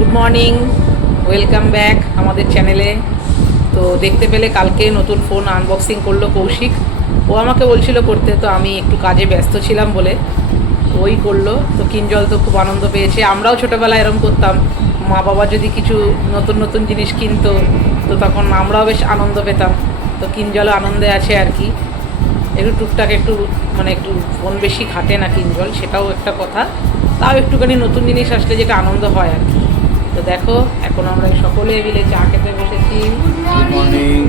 Good morning, welcome back আমাদের চ্যানেলে। তো দেখতে পেলে কালকে নতুন ফোন আনবক্সিং করলো কৌশিক। ও আমাকে বলছিল করতে, তো আমি একটু কাজে ব্যস্ত ছিলাম বলে ওই করলো। তো কিঞ্জল তো খুব আনন্দ পেয়েছে। আমরাও ছোটোবেলায় এরম করতাম, মা বাবা যদি কিছু নতুন নতুন জিনিস কিনতো তো তখন আমরাও বেশ আনন্দ পেতাম। তো কিঞ্জলও আনন্দে আছে আর কি। একটু টুকটাক একটু একটু ফোন বেশি ঘাটে না কিঞ্জল, সেটাও একটা কথা। তাও একটুখানি নতুন জিনিস আসলে যেটা আনন্দ হয় আর কি। তো দেখো এখন আমরা সকলে মিলে চা খেতে বসেছি। Good morning.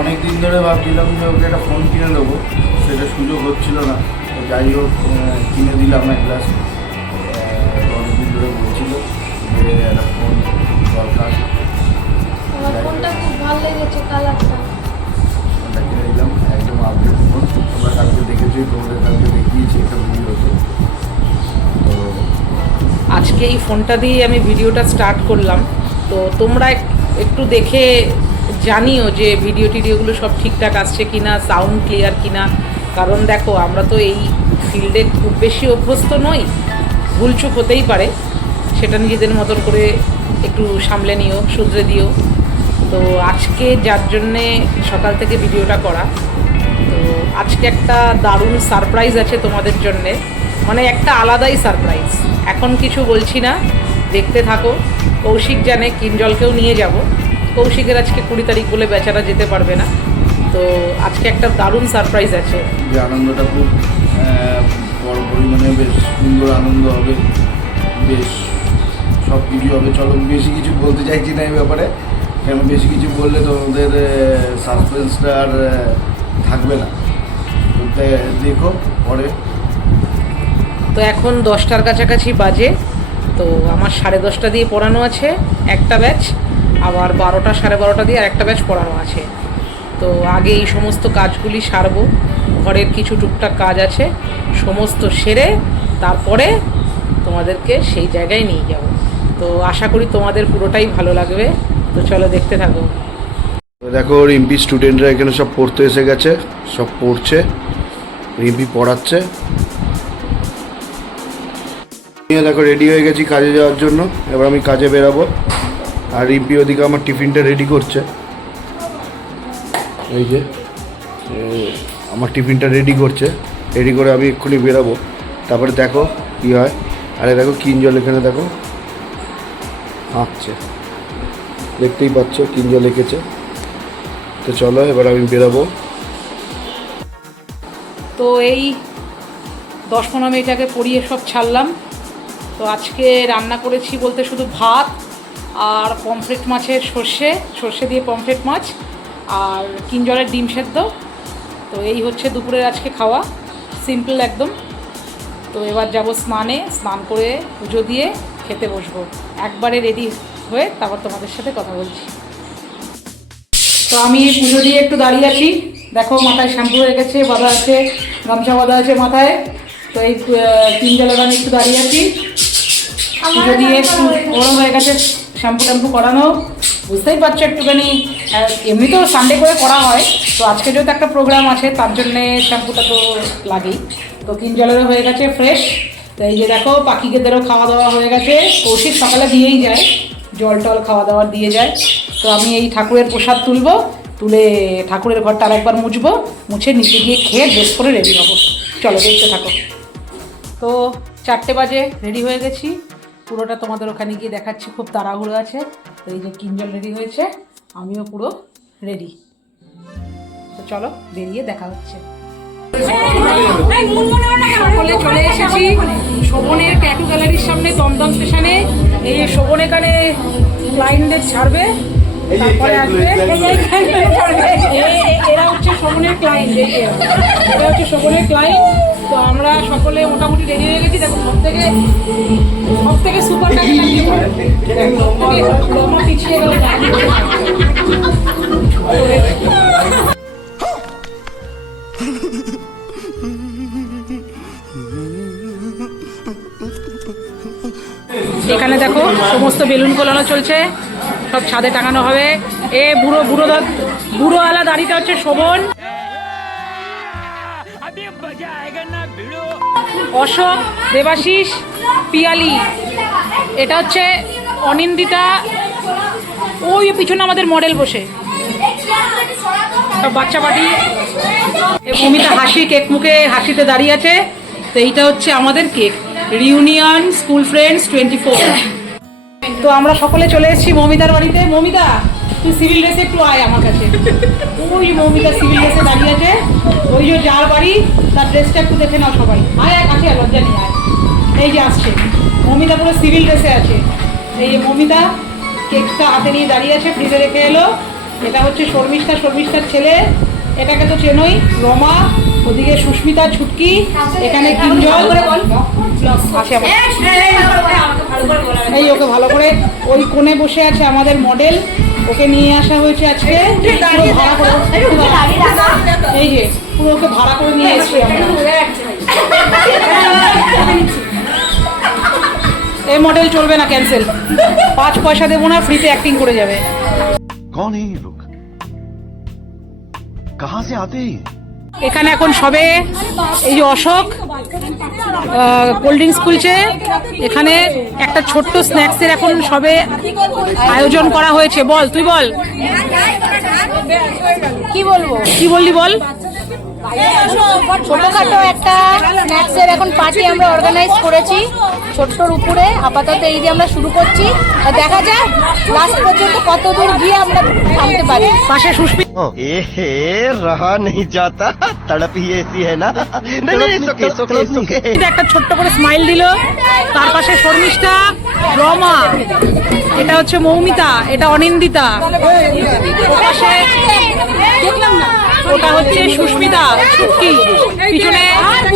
অনেক দিন ধরে ভাবছিলাম যে ওকে একটা ফোন কিনে দেবো, সেটা সুযোগ হচ্ছিল না। তো যাই হোক কিনে দিলাম এক গ্লাস। অনেক দিন ধরে বলছিল যে একটা ফোন দরকার। আমার ফোনটা খুব ভালো লেগেছে, কালারটা। ফোনটা কিনে দিলাম, একদম আপডেট ফোন। তোমরা কালকে দেখেছি, তোমাদের কালকে দেখিয়েছি একটা ভিডিওতে। তো আজকে এই ফোনটা দিয়ে আমি ভিডিওটা স্টার্ট করলাম। তো তোমরা একটু দেখে জানিও যে ভিডিওগুলো সব ঠিকঠাক আসছে কি না, সাউন্ড ক্লিয়ার কি না। কারণ দেখো আমরা তো এই ফিল্ডে খুব বেশি অভ্যস্ত নই, ভুলচুক হতেই পারে। সেটা নিজেদের মতন করে একটু সামলে নিও, শুধরে দিও। তো আজকে যার জন্যে সকাল থেকে ভিডিওটা করা, তো আজকে একটা দারুণ সারপ্রাইজ আছে তোমাদের জন্যে, একটা আলাদাই সারপ্রাইজ। এখন কিছু বলছি না, দেখতে থাকো। কৌশিক জানে, কিঞ্জলকেও নিয়ে যাব। কৌশিকের আজকে 20 তারিখ বলে বেচারা যেতে পারবে না। তো আজকে একটা দারুণ সারপ্রাইজ আছে। যে আনন্দটা খুব বড় পরিমাণে, বেশ সুন্দর আনন্দ হবে, বেশ সব কিছু হবে। চলো, বেশি কিছু বলতে চাইছি না এই ব্যাপারে, কেন বেশি কিছু বললে তো ওদের সাসপেন্সটা আর থাকবে না। তো দেখো পরে। তো এখন 10টার কাছাকাছি বাজে। তো আমার 10:30 দিয়ে পড়ানো আছে একটা ব্যাচ, আবার 12টা 12:30 দিয়ে আর একটা ব্যাচ পড়ানো আছে। তো আগে এই সমস্ত কাজগুলি সারবো, ঘরের কিছু টুকটাক কাজ আছে, সমস্ত সেরে তারপরে তোমাদেরকে সেই জায়গায় নিয়ে যাব। তো আশা করি তোমাদের পুরোটাই ভালো লাগবে। তো চলো দেখতে থাকো। দেখো রিম্পি স্টুডেন্টরা এখানে সব পড়তে এসে গেছে, সব পড়ছে, রিম্পি পড়াচ্ছে। দেখো রেডি হয়ে গেছি কাজে যাওয়ার জন্য, এবার আমি কাজে বেরাবো। আর রিম্পি ওদিকে আমার টিফিনটা রেডি করছে। এই যে আমার টিফিনটা রেডি করছে, রেডি করে আমি এক্ষুনি বেরাবো। তারপরে দেখো কী হয়। আরে দেখো কিঞ্জল এখানে দেখো আঁকছে, দেখতেই পাচ্ছ কিঞ্জল এঁকেছে। তো চলো এবার আমি বেরাবো। তো এই 10-15 মিনিট আগে পড়িয়ে সব ছাড়লাম। তো আজকে রান্না করেছি বলতে শুধু ভাত আর পমফ্রেট মাছের সর্ষে দিয়ে পমফ্রেট মাছ, আর কিঞ্জলের ডিম সেদ্ধ। তো এই হচ্ছে দুপুরের আজকে খাওয়া, সিম্পল একদম। তো এবার যাব স্নান করে পুজো দিয়ে খেতে বসবো। একবারে রেডি হয়ে তারপর তোমাদের সাথে কথা বলছি। তো আমি পুজো দিয়ে একটু দাঁড়িয়ে আছি। দেখো মাথায় শ্যাম্পু হয়ে গেছে, বাঁধা আছে, গামছা বাঁধা আছে মাথায়। তো এই কিঞ্জলের আমি একটু দাঁড়িয়ে আছি। পুজো দিয়ে একটু গরম হয়ে গেছে, শ্যাম্পু ট্যাম্পু করানো, বুঝতেই পারছো একটুখানি। এমনি তো সানডে করে করা হয়, তো আজকে যেহেতু একটা প্রোগ্রাম আছে তার জন্যে শ্যাম্পুটা তো লাগেই। তো কিঞ্জলেরও হয়ে গেছে ফ্রেশ। তো এই যে দেখো পাখিকেদেরও খাওয়া দাওয়া হয়ে গেছে। কৌশিক সকালে দিয়েই যায়, জল টল খাওয়া দাওয়া দিয়ে যায়। তো আমি এই ঠাকুরের প্রসাদ তুলে ঠাকুরের ঘরটা আরেকবার মুছবো, মুছে নিচে গিয়ে খেয়ে ড্রেস করে রেডি হবো। চলো দেখতে থাকো। তো 4টে বাজে রেডি হয়ে গেছি, পুরোটা তোমাদের ওখানে গিয়ে দেখাচ্ছি। খুব তাড়াহুড়ো আছে। তো এই যে কিঞ্জল রেডি হয়েছে, আমিও পুরো রেডি। তো চলো বেরিয়ে দেখা হচ্ছে। সকলে চলে এসেছি শোভনের ট্যাটু গ্যালারির সামনে, দমদম স্টেশনে। এই শোভন এখানে ক্লায়েন্টদের ছাড়বে, তারপরে আসবে। এরা হচ্ছে শোভনের ক্লায়েন্ট, এরা হচ্ছে শোভনের ক্লায়েন্ট। তো আমরা সকলে মোটামুটি রেডি হয়ে গেছি। দেখো সব থেকে সুপার লমা পিছিয়ে গেল। এখানে দেখো সমস্ত বেলুন কোলানো চলছে, সব ছাদে টাঙানো হবে। বুড়োওয়ালা দাড়িটা হচ্ছে শোভন। অশোক, দেবাশিস, পিয়ালি, এটা হচ্ছে অনিন্দিতা, ওই পিছনে আমাদের মডেল বসে, সব বাচ্চা পার্টি। মমিতা হাসি, কেক মুখে হাসিতে দাঁড়িয়ে আছে। তো এইটা হচ্ছে আমাদের কেক, রিউনিয়ন স্কুল ফ্রেন্ডস 24। তো আমরা সকলে চলে এসেছি মমিতার বাড়িতে। মমিতা তুই সিভিল ড্রেসে একটু আয় আমার কাছে। ওই মমিতা সিভিল ড্রেসে দাঁড়িয়ে আছে, ওই যে যার বাড়ি তার ড্রেসটা একটু দেখে নাও সবাই। আয় আয় কাছে, লজ্জা নেই, আয়। এই যে আসছে মমিতা, পুরো সিভিল ড্রেসে আছে। এই যে মমিতা কেকটা হাতে নিয়ে দাঁড়িয়ে আছে, ফ্রিজে রেখে এলো। এটা হচ্ছে শর্মিষ্ঠা, শর্মিষ্ঠার ছেলে, এটাকে তো চেনই, রমা। ওদিকে সুস্মিতা, ছুটকি, এখানে কিঞ্জল আছে। এই ওকে ভালো করে, ওই কোণে বসে আছে আমাদের মডেল, ওকে নিয়ে আসা হয়েছে আজকে পুরো ভাড়া করে। এই যে পুরো ওকে ভাড়া করে নিয়ে এসেছি আমরা। এই মডেল চলবে না, ক্যান্সেল। 5 পয়সা দেবো না, ফ্রিতে অ্যাক্টিং করে যাবে। कौन है ये लोग? कहां से आते हैं? এখানে এখন সবে এই যে অশোক কোল্ড ড্রিঙ্কস খুলছে। এখানে একটা ছোট্ট স্ন্যাক্সের এখন সবে আয়োজন করা হয়েছে। বল, তুই বল কি বলবো, কি বললি বল। ছোটখাটো একটা স্ন্যাক্সের এখন পার্টি আমরা অর্গানাইজ করেছি ছোট্টর উপরে। আপাতত এই দিয়ে আমরা শুরু করছি, আর দেখা যাক লাস্ট পর্যন্ত কত দূর গিয়ে আমরা থামতে পারি। পাশে সুস্মিতা, ए रहा नहीं जाता, तड़प ही ऐसी है ना। नहीं नहीं, सुके सुके सुके। একটা ছোট্ট করে স্মাইল দিল। তার পাশে শর্মিষ্ঠা, রমা, এটা হচ্ছে মৌমিতা, এটা অনিন্দিতা। ওর পাশে ওটা হচ্ছে সুস্মিতা, ছুটকি, পিছনে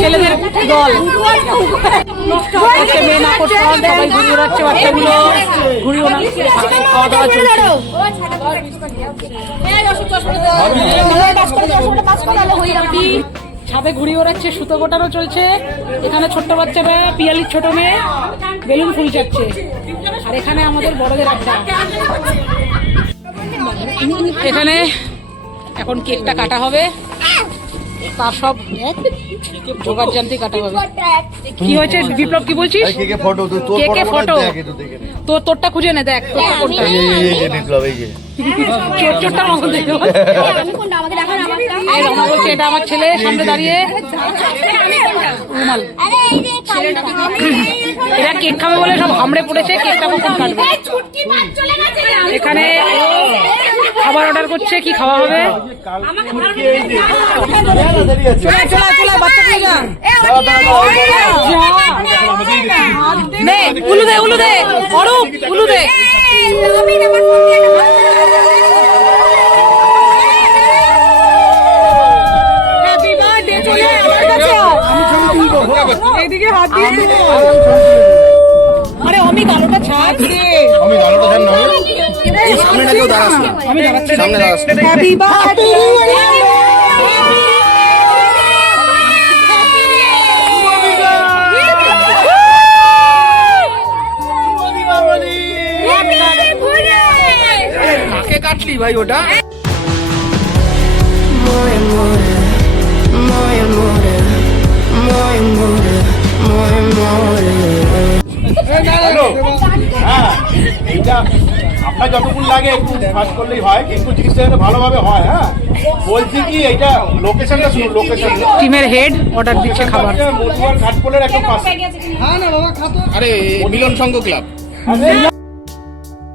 ছেলেদের দল। হচ্ছে মেয়ে না করতে সবাই ঘুরিয়ে বেড়াচ্ছে, বাচ্চাগুলো ঘুরিয়ে খাওয়া দাওয়া চলছে। ছাদে ঘুরিয়ে ওড়াচ্ছে, সুতো গোটানো চলছে। এখানে ছোট্ট বাচ্চারা, পিয়ালির ছোট মেয়ে বেলুন ফুল যাচ্ছে। আর এখানে আমাদের বড়দের আড্ডা। এখানে এখন কেকটা কাটা হবে, তার সব জোগাড় জানতে কাটা হবে। কি হয়েছে বিপ্লব, কি বলছিস? কেকে ফটো, কেকে ফটো তোরটা খুঁজে নে, দেখ তোরটা কোনটা। বিপ্লব এই যে চোরটা মতো দেখো। এই রমা বলছে এটা আমার ছেলে, সামনে দাঁড়িয়ে রুমাল। এরা কেক খাবে বলে সব হামড়ে পড়েছে, কেকটা কখন কাটবে। এখানে খাবার অর্ডার করছে, কি খাওয়া হবে। উলু দে, উলু দে, অরূপ উলু দে। এইদিকে হাত দিয়ে আরে অমিত আলোটা ছাড় রে, অমিত আলোটা দেন না, এই সামনে না কেউ দাঁড়াস না, আমি দাঁড়াচ্ছি, সামনে দাঁড়াস। Happy birthday. কাকে কাটলি ভাই ওটা? হ্যাঁ, এইটা আপনার যতক্ষণ লাগে একটু ফাস্ট করলেই হয়, কিন্তু জিনিসটা যেন ভালোভাবে হয়। হ্যাঁ, বলছি কি এইটা লোকেশনটা শুনুন, লোকেশন টিমের হেড অর্ডার দিচ্ছে খাবার। মধুয়ার ঘাটপোলের একদম পাশে। আরে মিলন সংঘ ক্লাব।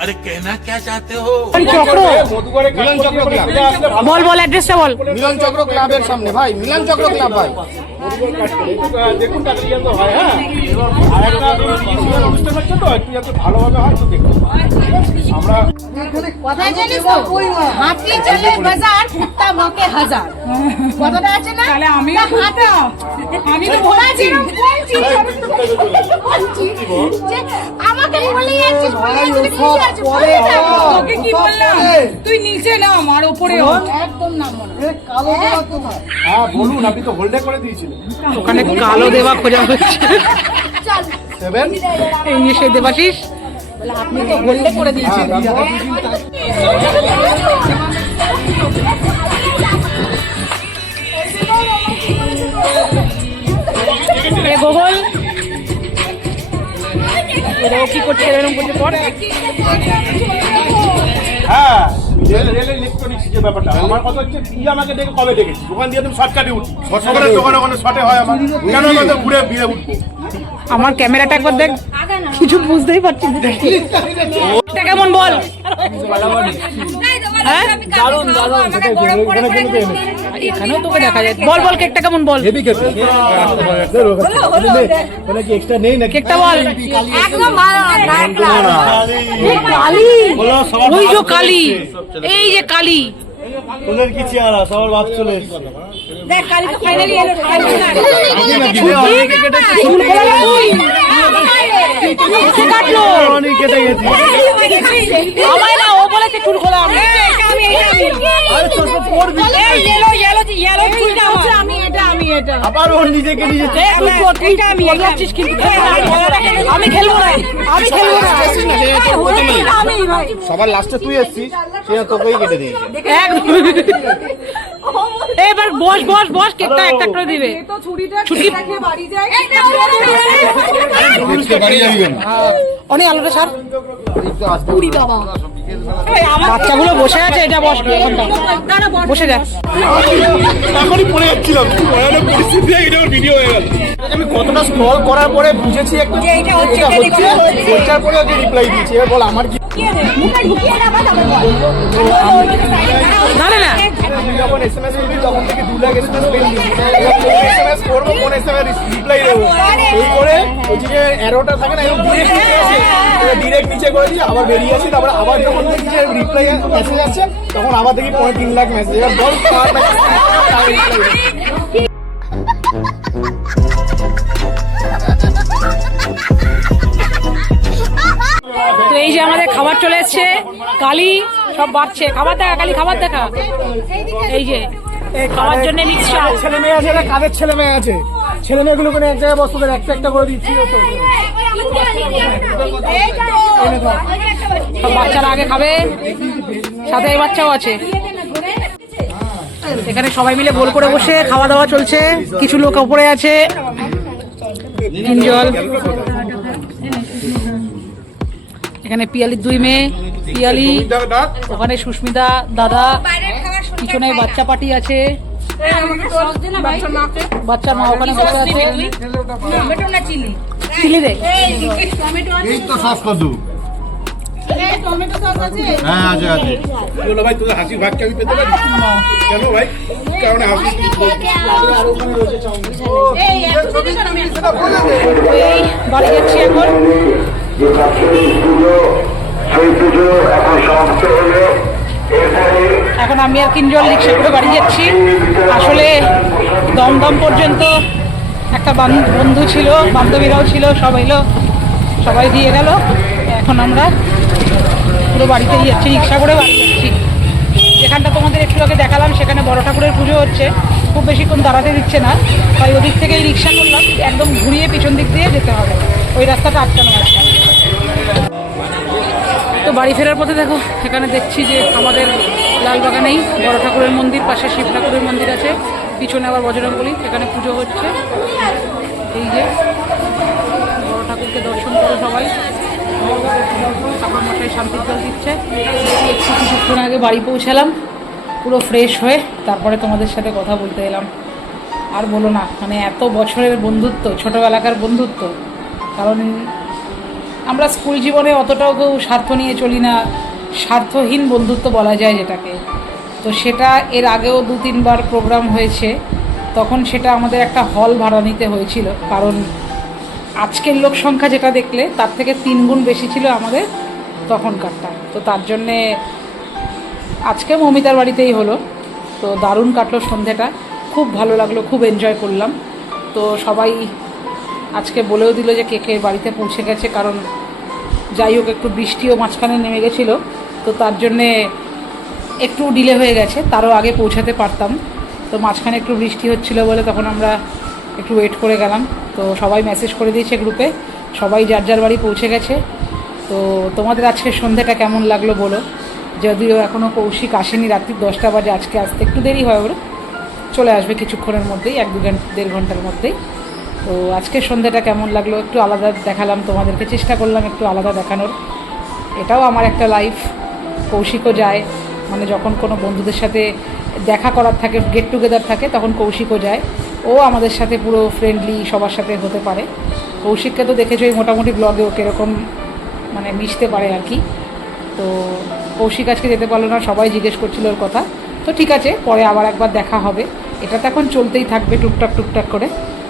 अरे कहना क्या चाहते हो? চক্র, মধুয়ারে মিলন চক্র ক্লাব। বল বল অ্যাড্রেসটা বল। মিলন চক্র ক্লাবের সামনে ভাই, মিলন চক্র ক্লাব ভাই। দেখুন তাড়াতাড়ি যাতে হয়। হ্যাঁ, আর একটা অনুষ্ঠান হচ্ছে তো, একটু যাতে ভালোভাবে হয় তো দেখুন। আমরা কথা জানিস তো, হাতি চলে বাজার, কুত্তা ভোকে হাজার। কথাটা আছে না? তাহলে আমি আমি তো বলছি যে আমাকে বলে যাচ্ছিস, বলে যাচ্ছিস, কি আছে পরে তোকে কি বললাম, তুই নিচে নাম আর উপরে ওঠ। একদম নাম মনে হ্যাঁ বলুন, আপনি তো হোল্ডে করে দিয়েছিলেন। ওখানে কালো দেওয়া খোঁজা হচ্ছে। চল 7 এই যে সে দেবাশিস, আপনি তো হোল্ডে করে দিয়েছেন। গোগল ওরাও কি করছে এরকম করছে পর হ্যাঁ রেল ইলেকট্রনিক্স যে ব্যাপারটা আমার কথা হচ্ছে তুই আমাকে ডেকে কবে ডেকেছিস ওখান দিয়ে তুমি শর্টকাটে উঠি সবার দোকানে ওখানে শর্টে হয় আমার কেন আমাদের ঘুরে ফিরে উঠবো আমার ক্যামেরাটা একবার দেখ কিছু বুঝতেই পারছি না এটা কেমন বল হ্যাঁ এখানেও তোকে দেখা যায় বল বল কেকটা কেমন বল এক্সট্রা নেই না কেকটা বল একদম ভালো কালি ওই যে কালি এই যে কালি ওদের কি চেহারা সবার বাদ চলে এসেছে দেখ কালি তো ফাইনালি এলো কাটলো অনেক কেটে গেছে আমায় না ও বলেছে চুল খোলা আমি আমি এটা আবার ওর নিজেকে নিজে আমি খেলবো না আমি খেলবো না সবার লাস্টে তুই এসছিস সে তোকেই কেটে দিয়েছে এবার বস বস বস কেকটা একটা করে দিবে ছুটি অনেক আলোটা ছাড় বাচ্চাগুলো বসে আছে এটা বস বসে যা এখনই পড়ে যাচ্ছিলাম ভয়ানক পরিস্থিতি এটা ভিডিও হয়ে গেল আমি কতটা স্ক্রল করার পরে বুঝেছি একটা এটা হচ্ছে ওইটার পরে ওকে রিপ্লাই দিয়েছি এবার বল আমার কি না না না আমি যখন এসএমএস করবি তখন থেকে 2 লাখ এসএমএস পেন্ডিং এসএমএস করবো কোন এসএমএস রিপ্লাই দেবো এই করে ওই যে অ্যারোটা থাকে না এরকম ডিরেক্ট নিচে করে দিই আবার বেরিয়ে আসি তারপর আবার যখন দেখি যে রিপ্লাই মেসেজ আসছে তখন আবার দেখি 3 লাখ মেসেজ এবার বল কার মেসেজ তো এই যে আমাদের খাবার চলে এসছে কালি সব বাড়ছে খাবার দেখা কালি খাবার দেখা এই যে খাওয়ার জন্য মিক্সচার ছেলে মেয়ে আছে না কাদের ছেলে মেয়ে আছে ছেলে মেয়েগুলো কোনো এক জায়গায় বসতে একটা একটা করে দিচ্ছি তো সব বাচ্চারা আগে খাবে সাথে এই বাচ্চাও আছে এখানে সবাই মিলে গোল করে বসে খাওয়া দাওয়া চলছে কিছু লোক উপরে আছে জল এখানে পিয়ালির 2 মেয়ে পিয়ালি ওখানে সুস্মিতা দাদা পিছনে বাচ্চা পার্টি আছে বাচ্চার মা ওখানে বসে আছে চিলি দে এই তো সস কদু হ্যাঁ আছে আছে বলো ভাই তোদের হাসি ভাগ কি পেতে পারি কেন ভাই কারণ হাসি এই বাড়ি যাচ্ছি এখন এখন আমি আর কিঞ্জল রিক্সা করে বাড়ি যাচ্ছি আসলে দমদম পর্যন্ত একটা বন্ধু ছিল বান্ধবীরাও ছিল সব এলো সবাই দিয়ে গেল এখন আমরা পুরো বাড়িতেই যাচ্ছি রিক্সা করে বাড়ি যাচ্ছি যেখানটা তোমাদের একটু আগে দেখালাম সেখানে বড় ঠাকুরের পুজো হচ্ছে খুব বেশিক্ষণ দাঁড়াতে দিচ্ছে না তাই ওদিক থেকেই রিক্সা করলাম একদম ঘুরিয়ে পিছন দিক দিয়ে যেতে হবে ওই রাস্তাটা আটকানো আছে তো বাড়ি ফেরার পথে দেখো এখানে দেখছি যে আমাদের লালবাগানেই বড় ঠাকুরের মন্দির পাশে শিব ঠাকুরের মন্দির আছে পিছনে আবার বজরঙ্গবলী এখানে পুজো হচ্ছে এই যে বড় ঠাকুরকে দর্শন করে সবাই ঠাকুর মশাই শান্তির জল দিচ্ছে একটু কিছুক্ষণ আগে বাড়ি পৌঁছালাম পুরো ফ্রেশ হয়ে তারপরে তোমাদের সাথে কথা বলতে এলাম আর বলো না মানে এত বছরের বন্ধুত্ব ছোটোবেলাকার বন্ধুত্ব কারণ আমরা স্কুল জীবনে অতটাও কেউ স্বার্থ নিয়ে চলি না স্বার্থহীন বন্ধুত্ব বলা যায় যেটাকে তো সেটা এর আগেও 2-3 বার প্রোগ্রাম হয়েছে তখন সেটা আমাদের একটা হল ভাড়া নিতে হয়েছিল কারণ আজকের লোক সংখ্যা যেটা দেখলে তার থেকে 3 গুণ বেশি ছিল আমাদের তখনকারটা তো তার জন্যে আজকে মমিতার বাড়িতেই হলো তো দারুণ কাটলো সন্ধেটা খুব ভালো লাগলো খুব এনজয় করলাম তো সবাই আজকে বলেও দিল যে কেকের বাড়িতে পৌঁছে গেছে কারণ যাই হোক একটু বৃষ্টিও মাঝখানে নেমে গেছিলো তো তার জন্যে একটু ডিলে হয়ে গেছে তারও আগে পৌঁছাতে পারতাম তো মাঝখানে একটু বৃষ্টি হচ্ছিল বলে তখন আমরা একটু ওয়েট করে গেলাম তো সবাই মেসেজ করে দিয়েছে গ্রুপে সবাই যার যার বাড়ি পৌঁছে গেছে তো তোমাদের আজকে সন্ধ্যেটা কেমন লাগলো বলো যদিও এখনও কৌশিক আসেনি রাত্রি 10টা বাজে আজকে আসতে একটু দেরি হয় ওর চলে আসবে কিছুক্ষণের মধ্যেই 1-1.5 ঘন্টার মধ্যেই তো আজকে সন্ধ্যাটা কেমন লাগলো একটু আলাদা দেখালাম তোমাদেরকে, চেষ্টা করলাম একটু আলাদা দেখানোর। এটাও আমার একটা লাইফ। কৌশিকও যায়, মানে যখন কোনো বন্ধুদের সাথে দেখা করার থাকে, গেট টুগেদার থাকে, তখন কৌশিকও যায়। ও আমাদের সাথে পুরো ফ্রেন্ডলি সবার সাথে হতে পারে। কৌশিককে তো দেখেছো এই মোটামুটি ব্লগে ও কীরকম মানে মিশতে পারে আর কি। তো কৌশিক আজকে যেতে পারলো না, সবাই জিজ্ঞেস করছিল ওর কথা। তো ঠিক আছে, পরে আবার একবার দেখা হবে। এটা তো এখন চলতেই থাকবে টুকটাক টুকটাক করে।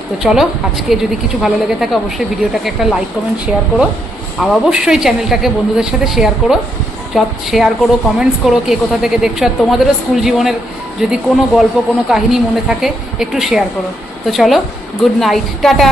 তো চলো, আজকে যদি কিছু ভালো লেগে থাকে অবশ্যই ভিডিওটাকে একটা লাইক কমেন্ট শেয়ার করো, আর অবশ্যই চ্যানেলটাকে বন্ধুদের সাথে শেয়ার করো, কমেন্টস করো কে কোথা থেকে দেখছো। আর তোমাদেরও স্কুল জীবনের যদি কোনো গল্প কোনো কাহিনী মনে থাকে একটু শেয়ার করো। তো চলো, গুড নাইট, টাটা।